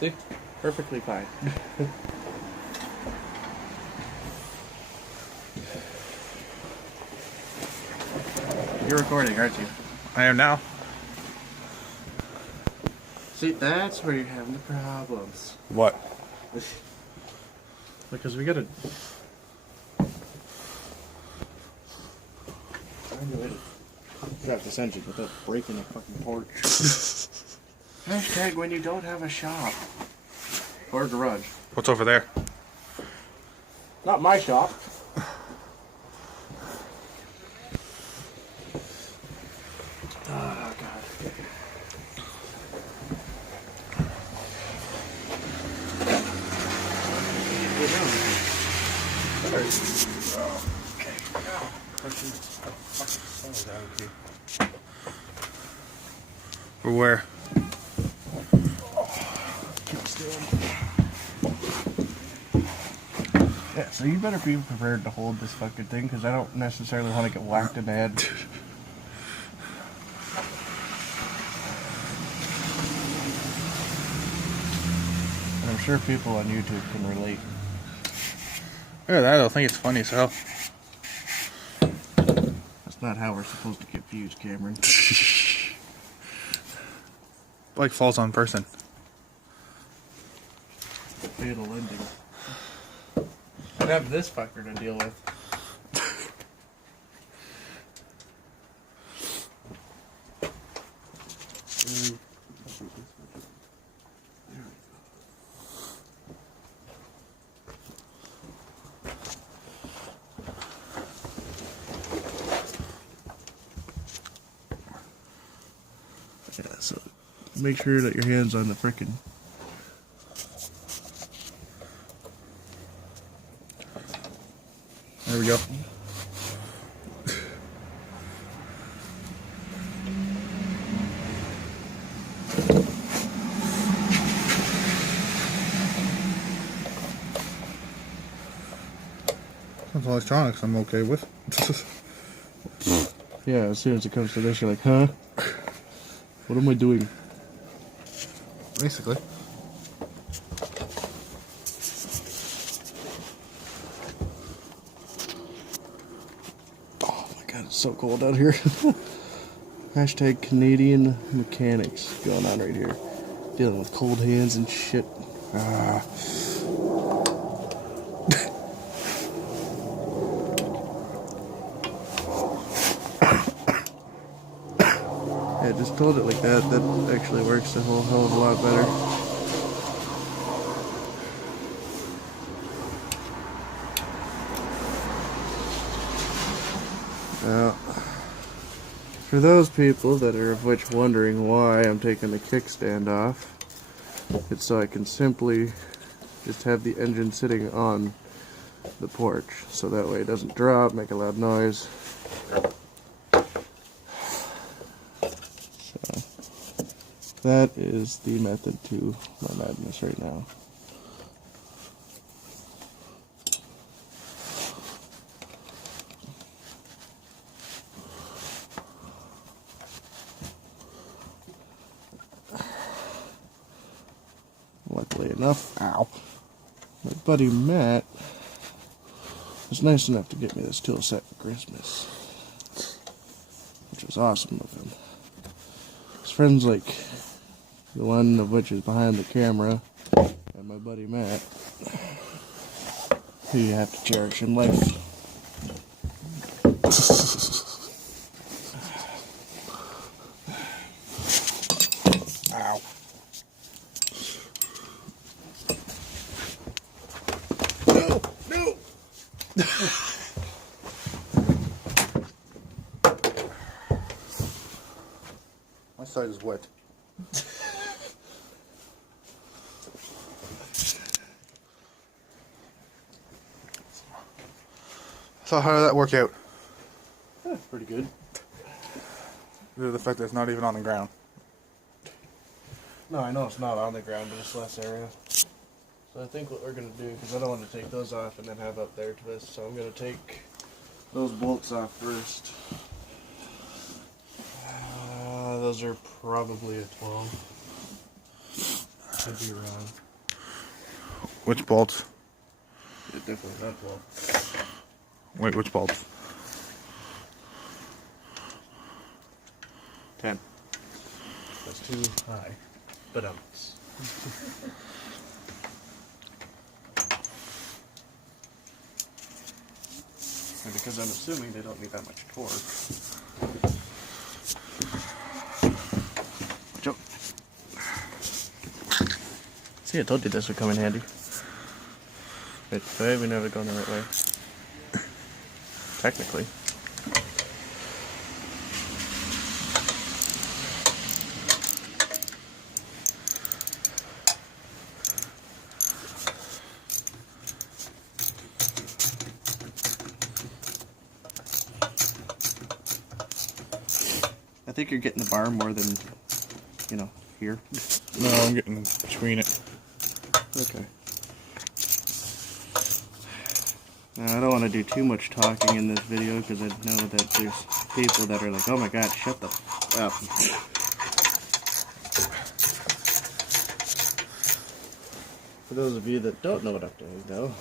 See? Perfectly fine. You're recording, aren't you? I am now. See, that's where you're having the problems. What? Because we gotta find a way to get out this engine without breaking the fucking porch. Hashtag when you don't have a shop. Or garage. What's over there? Not my shop. Oh, God. For where? Yeah, so you better be prepared to hold this fucking thing, because I don't necessarily want to get whacked in the head. And I'm sure people on YouTube can relate. Yeah, I don't think it's funny as hell. That's not how we're supposed to get views, Cameron. Like falls on person. Fatal ending. I'd have this fucker to deal with. Yeah, so make sure that your hand's on the frickin'. There we go. Some electronics I'm okay with. Yeah, as soon as it comes to this, you're like, huh? What am I doing? Basically. Oh my God, it's so cold out here. Hashtag Canadian mechanics going on right here. Dealing with cold hands and shit. Ah. Yeah, just hold it like that. That actually works a whole hell of a lot better. Now, for those people that are of which wondering why I'm taking the kickstand off, it's so I can simply just have the engine sitting on the porch, so that way it doesn't drop, make a loud noise. So, that is the method to my madness right now. Luckily enough, ow, my buddy Matt was nice enough to get me this tool set for Christmas, which was awesome of him. His friends like the one of which is behind the camera, and my buddy Matt, who you have to cherish in life. Ow. No, no. My side is wet. So how did that work out? That's pretty good. Due to the fact that it's not even on the ground. No, I know it's not on the ground, but it's less area. So I think what we're going to do, because I don't want to take those off and then have up there twist, so I'm going to take those bolts off first. Those are probably a 12. I'd be wrong. Which bolts? It definitely not 12. Wait, which bolts? 10. That's too high. But and because I'm assuming they don't need that much torque. Jump. See, I told you this would come in handy. But we never gone the right way. Technically. I think you're getting the bar more than, here. No, I'm getting between it. Okay. Now, I don't want to do too much talking in this video because I know that there's people that are like, oh my god, shut the f up. For those of you that don't know what I'm doing, though,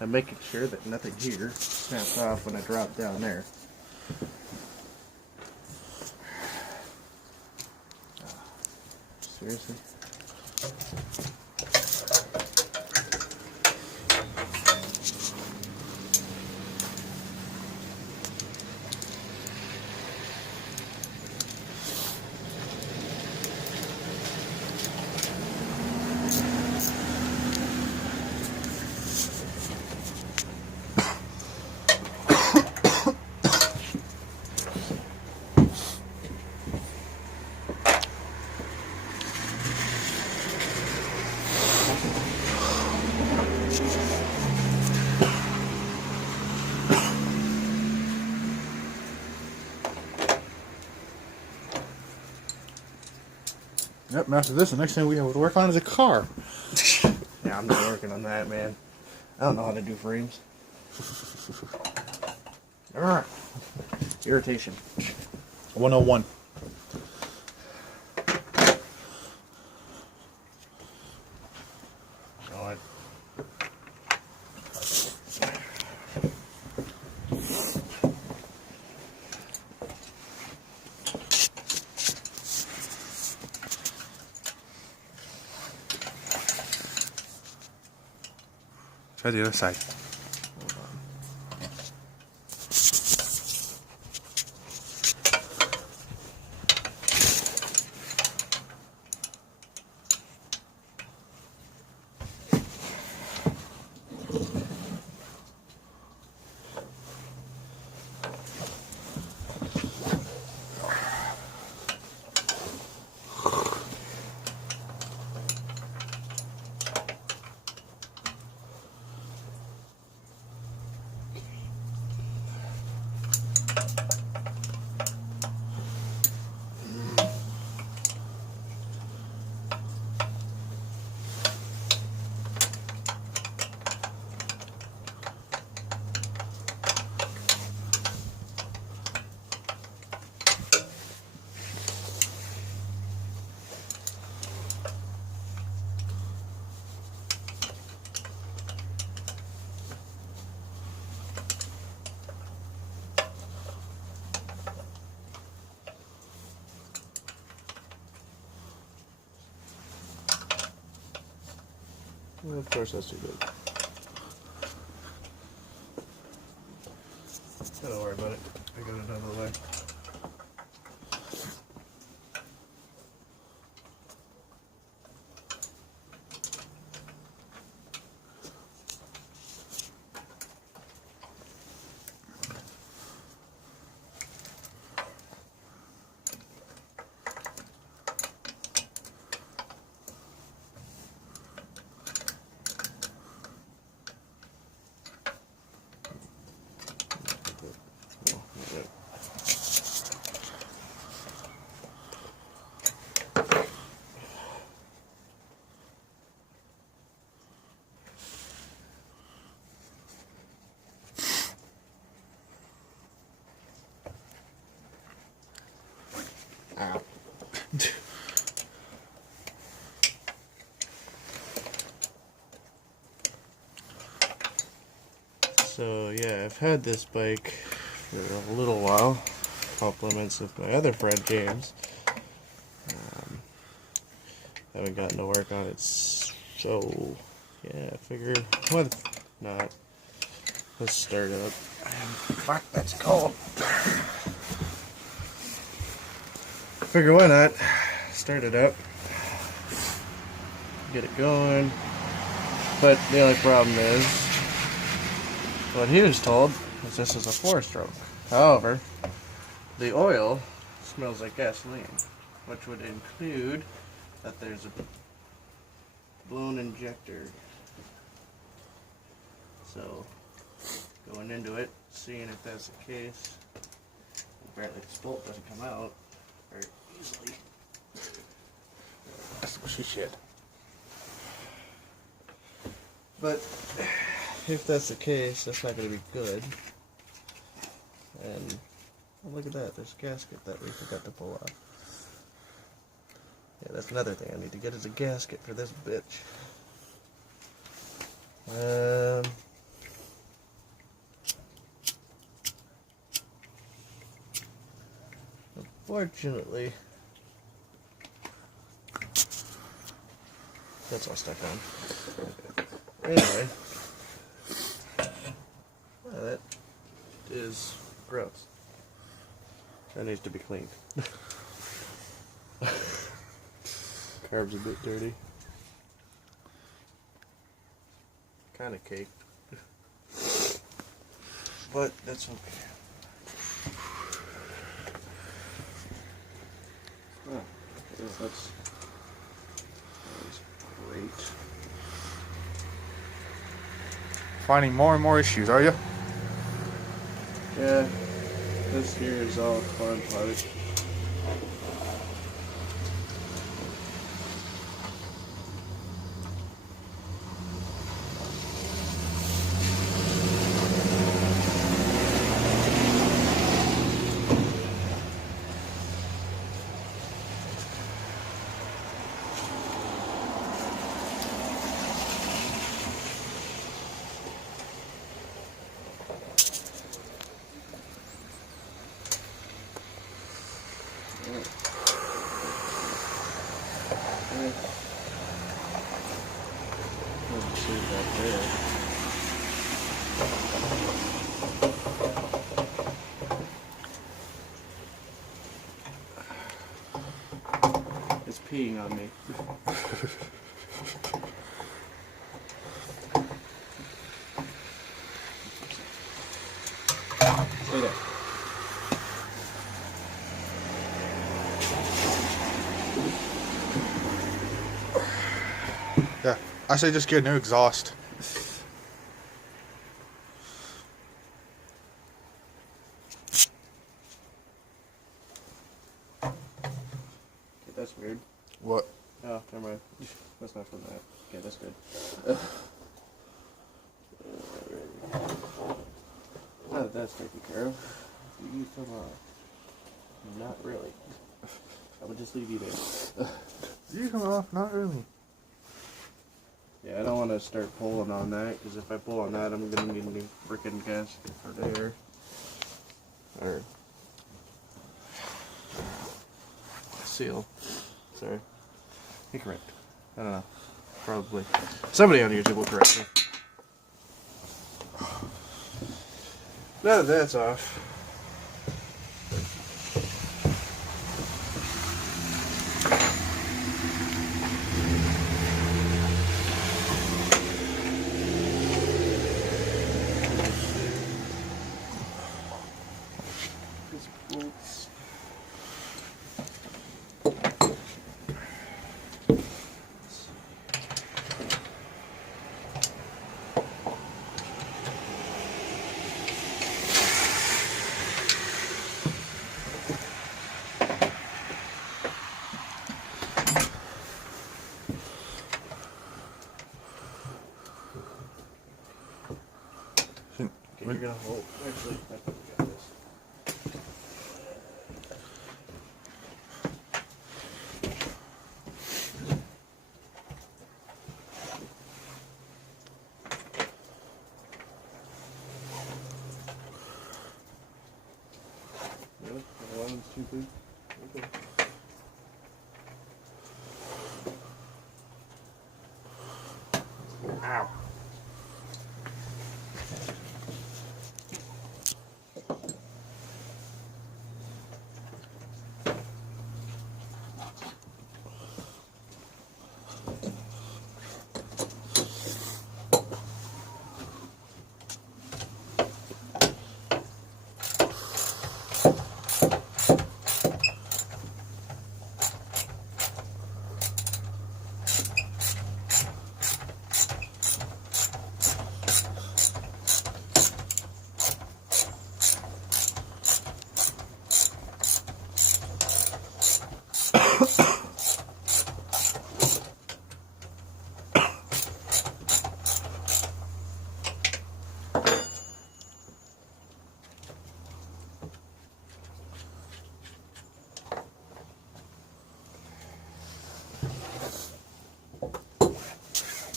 I'm making sure that nothing here snaps off when I drop down there. Seriously? Yep, after this, the next thing we have to work on is a car. Yeah, I'm not working on that, man. I don't know how to do frames. Alright. Irritation. 101. Alright. Try the other side. Well, of course, that's too big. Don't worry about it. I got it out of the way. Ow. I've had this bike for a little while. Compliments of my other friend James. Haven't gotten to work on it, so yeah, I figure what not. Let's start it up. Fuck, that's cold. Figure why not? Start it up, get it going. But the only problem is, what he was told is this is a 4-stroke. However, the oil smells like gasoline, which would include that there's a blown injector. So, going into it, seeing if that's the case. Apparently this bolt doesn't come out very easily. That's what she said. But if that's the case, that's not going to be good. And oh, look at that, there's a gasket that we forgot to pull off. Yeah, that's another thing I need to get is a gasket for this bitch. Unfortunately, that's all stuck on. Anyway, well, that is gross. That needs to be cleaned. Carb's a bit dirty. Kind of caked. But that's okay. Oh, that's great. Finding more and more issues, are you? Yeah, this here is all fun part. It's peeing on me. Stay there. Yeah. I say just get a new exhaust. Okay, that's weird. What? Oh, never mind. That's not from that. Okay, that's good. Now that that's taken care of, you come on. Not really. I would just leave you there. You come off? Not really. Yeah, I don't want to start pulling on that, because if I pull on that, I'm going to need a new freaking gasket for there. Or seal. Sorry. Incorrect. I don't know. Probably. Somebody on YouTube will correct me. Now that that's off. You're gonna hold. Actually, I think we got this. please. Okay. Ow.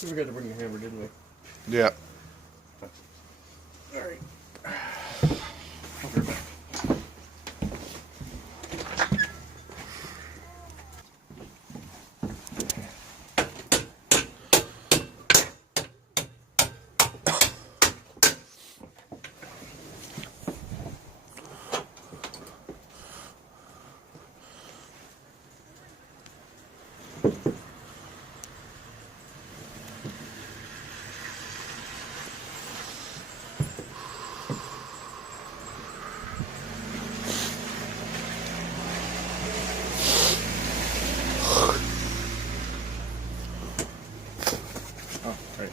We forgot to bring the hammer, didn't we? Yeah. All right. Oh, right.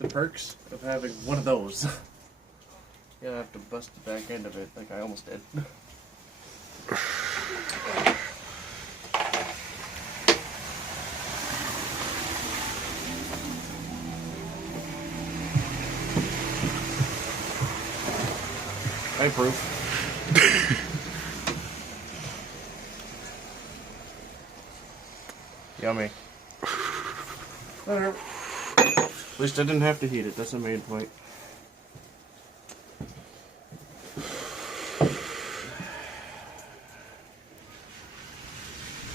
The perks of having one of those. You have to bust the back end of it like I almost did. I approve. Yummy. Whatever. At least I didn't have to heat it, that's the main point.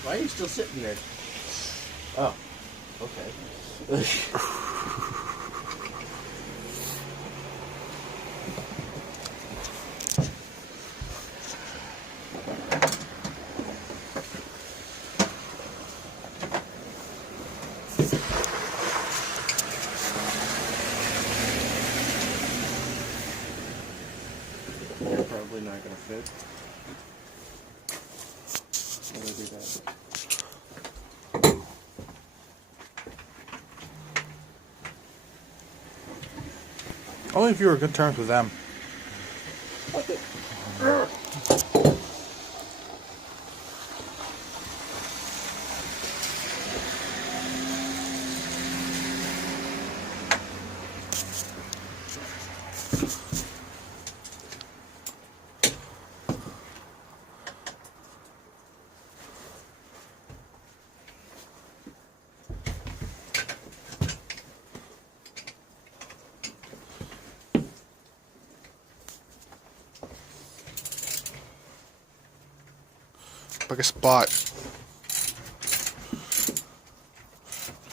Why are you still sitting there? Oh, okay. You're probably not gonna fit. I'm gonna do that. Only if you were good terms with them. What the? Like a spot.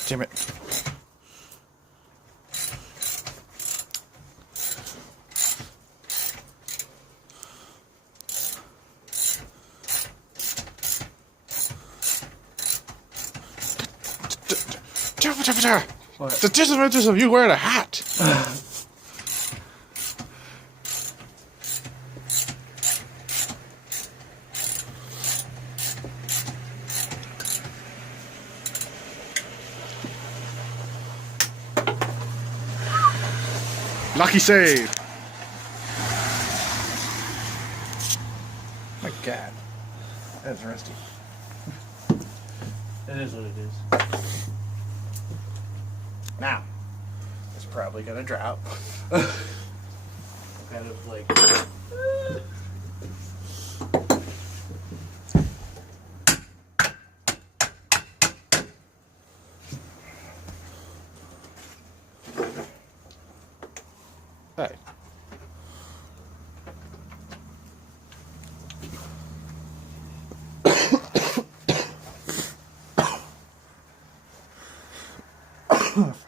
Damn it. What? The disadvantages of you wearing a hat. Lucky save. My God. That's rusty. It is what it is. Now, it's probably gonna drop. Kind of like.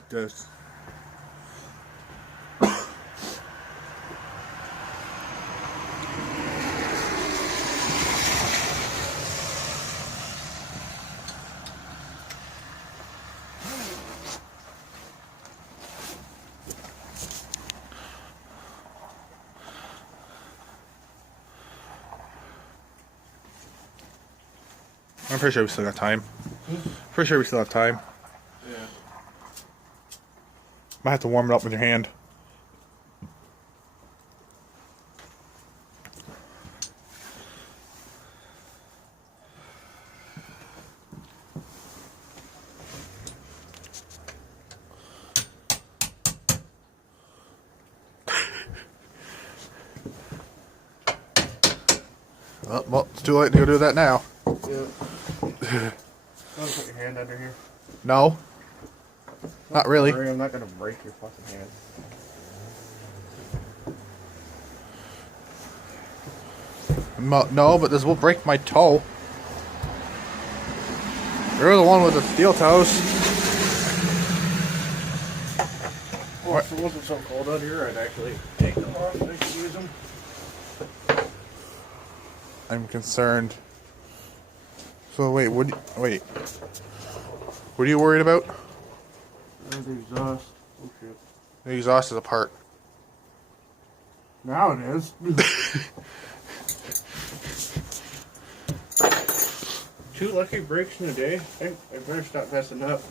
This. I'm pretty sure we still got time. Pretty sure we still have time. Yeah. Might have to warm it up with your hand. Well, it's too late to go do that now. Yeah. Want to put your hand under here? No. Not really. Worry, I'm not gonna break your fucking hand. No, but this will break my toe. You're the one with the steel toes. Well, if it wasn't so cold out here, I'd actually take them off and I could use them. I'm concerned. So wait, what are you worried about? There's the exhaust. Oh shit. The exhaust is apart. Now it is. 2 lucky breaks in a day. I better stop messing up.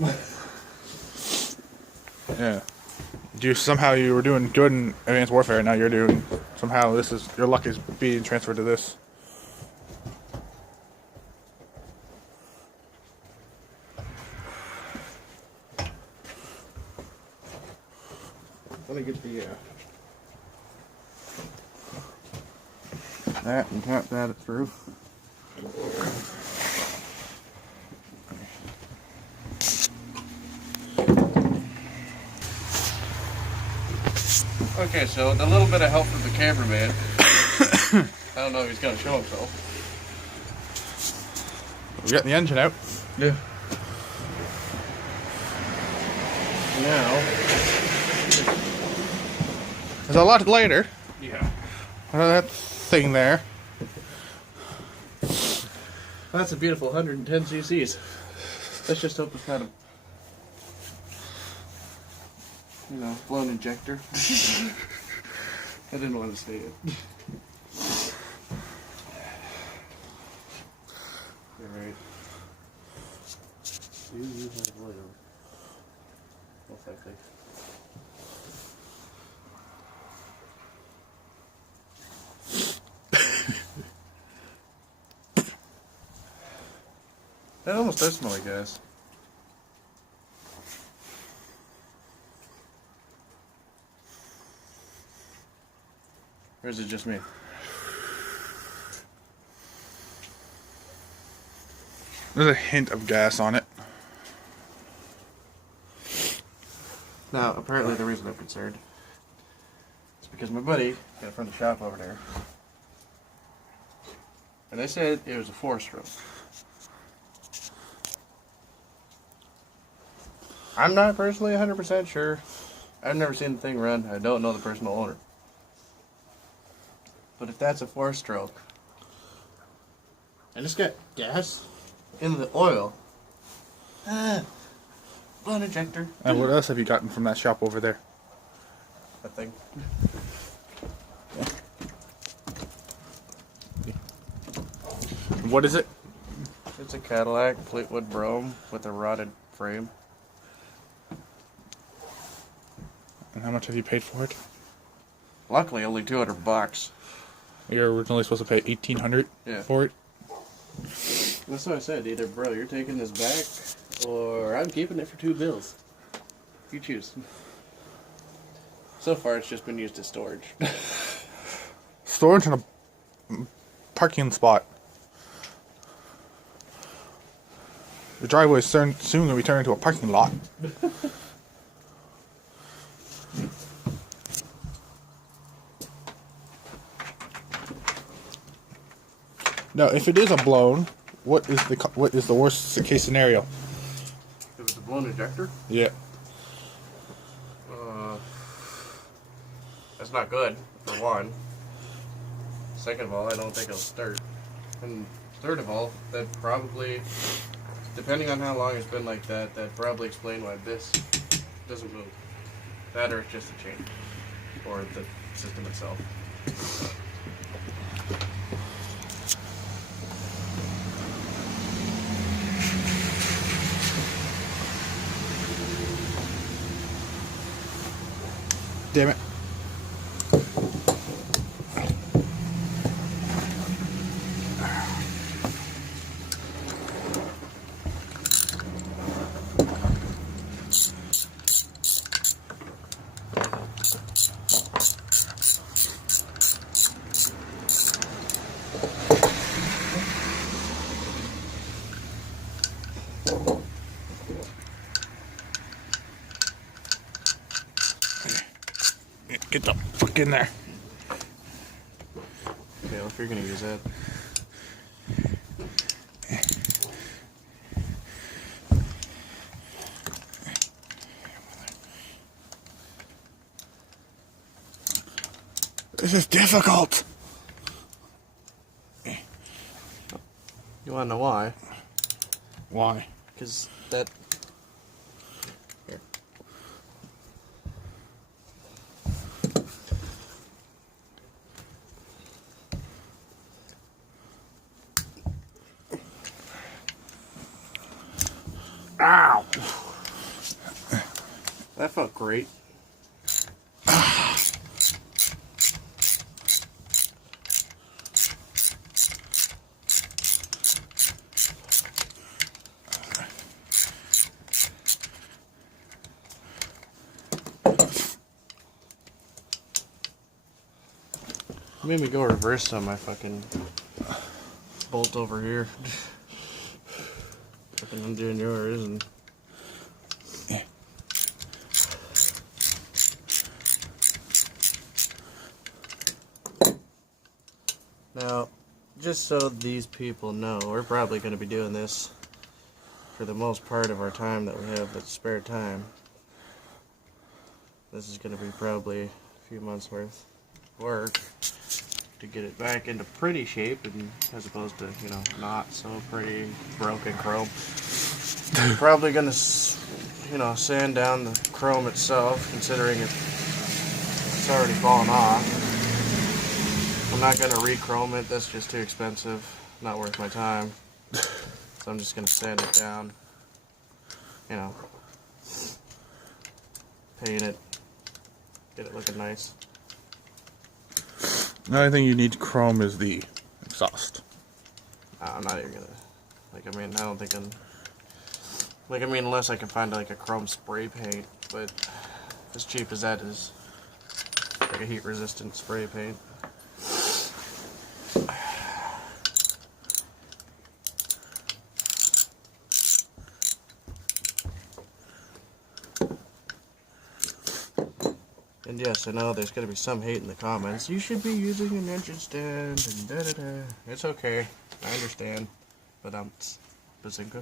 Yeah. You were doing good in Advanced Warfare, and now you're doing somehow your luck is being transferred to this. Let me get the that and tap that through. Okay, so the little bit of help from the cameraman. I don't know if he's gonna show himself. We're getting the engine out. Yeah. Now. There's a lot later. Yeah. That thing there. That's a beautiful 110 cc's. Let's just hope it's not a, blown injector. I didn't want to say it. Alright. You have oil. Most likely. That almost does smell like gas. Or is it just me? There's a hint of gas on it. Now, apparently the reason I'm concerned is because my buddy got it from the shop over there. And they said it was a 4-stroke. I'm not personally 100% sure. I've never seen the thing run. I don't know the personal owner. But if that's a 4-stroke, and it's got gas in the oil, blown injector. And what else have you gotten from that shop over there? That thing. What is it? It's a Cadillac Fleetwood Brougham with a rotted frame. And how much have you paid for it? Luckily, only $200. You were originally supposed to pay $1,800 for it. That's what I said. Either, bro, you're taking this back, or I'm keeping it for $2. You choose. So far, it's just been used as storage. Storage in a parking spot. The driveway is soon going to be turned into a parking lot. Now, if it is a blown, what is the worst case scenario? If it's a blown injector? Yeah. That's not good, for one. Second of all, I don't think it'll start. And third of all, that probably, depending on how long it's been like that, that probably explain why this doesn't move. That or it's just a chain. Or the system itself. Damn it. Get the fuck in there. Okay, well, if you're gonna use that. This is difficult. You wanna know why? Why? Because that... Here. Ow! That felt great. Made me go reverse on my fucking bolt over here. Fucking undoing yours and... Now, just so these people know, we're probably going to be doing this for the most part of our time that we have that's spare time. This is going to be probably a few months worth of work to get it back into pretty shape, and as opposed to, you know, not so pretty broken chrome. Probably going to, you know, sand down the chrome itself, considering it's already fallen off. I'm not going to re-chrome it, that's just too expensive, not worth my time. So I'm just going to sand it down, you know, paint it, get it looking nice. The only thing you need to chrome is the exhaust. I'm not even going to, like, I mean, I don't think I'm, like, I mean, unless I can find, like, a chrome spray paint, but as cheap as that is, like a heat-resistant spray paint. And yes, I know there's going to be some hate in the comments. You should be using an engine stand and da-da-da. It's okay. I understand. But Bazinga.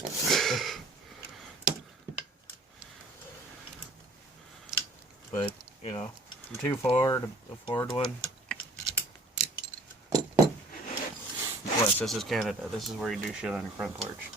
But, you know, from 2.4 to a Ford one. Plus, this is Canada. This is where you do shit on your front porch.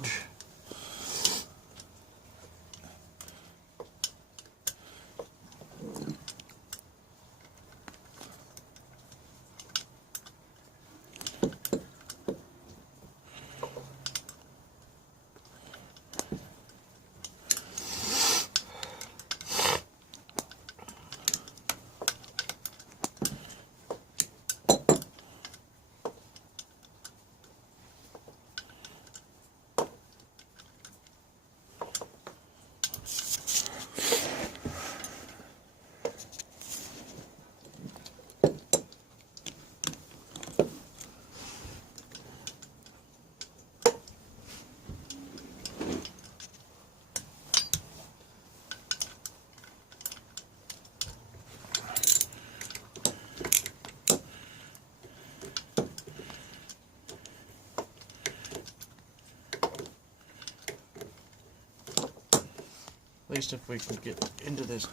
At least if we can get into this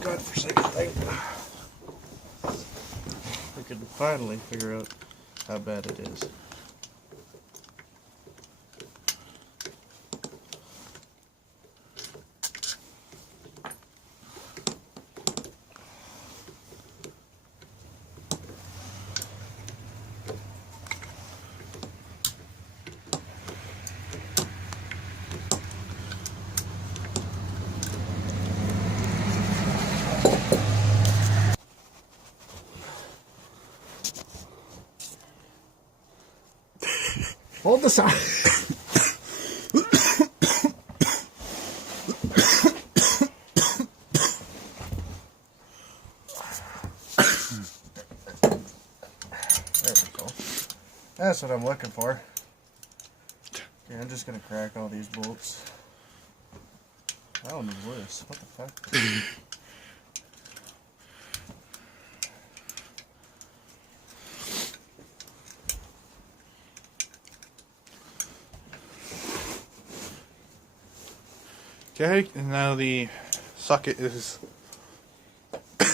godforsaken thing. can finally figure out how bad it is. Hold the sign. There we go. That's what I'm looking for. Okay, I'm just gonna crack all these bolts. That one was worse. What the fuck? Okay, and now the socket is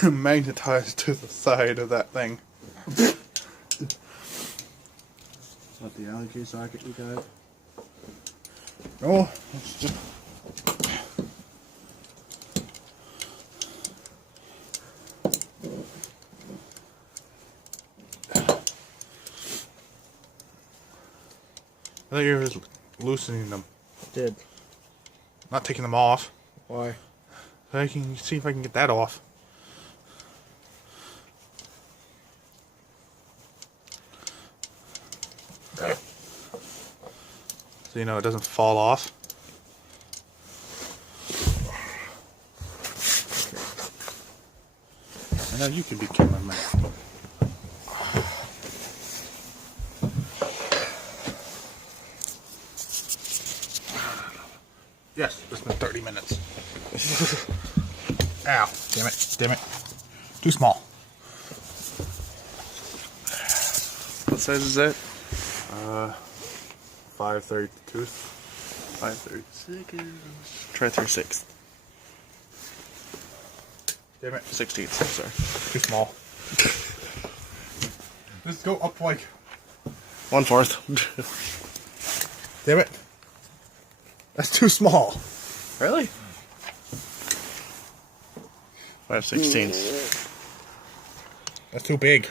magnetized to the side of that thing. Is that the Allen key socket you got? Oh, it's just. I thought you were loosening them, Did. not taking them off. Why? I can see if I can get that off. So you know it doesn't fall off. I know you can be killing me. Yes, it's been 30 minutes. Ow. Damn it. Damn it. Too small. What size is that? 5/32. 5/36. Try 3/6. Damn it. 16th, sorry. Too small. Let's go up like. 1/4. Damn it. That's too small. Really? 5/16. That's too big.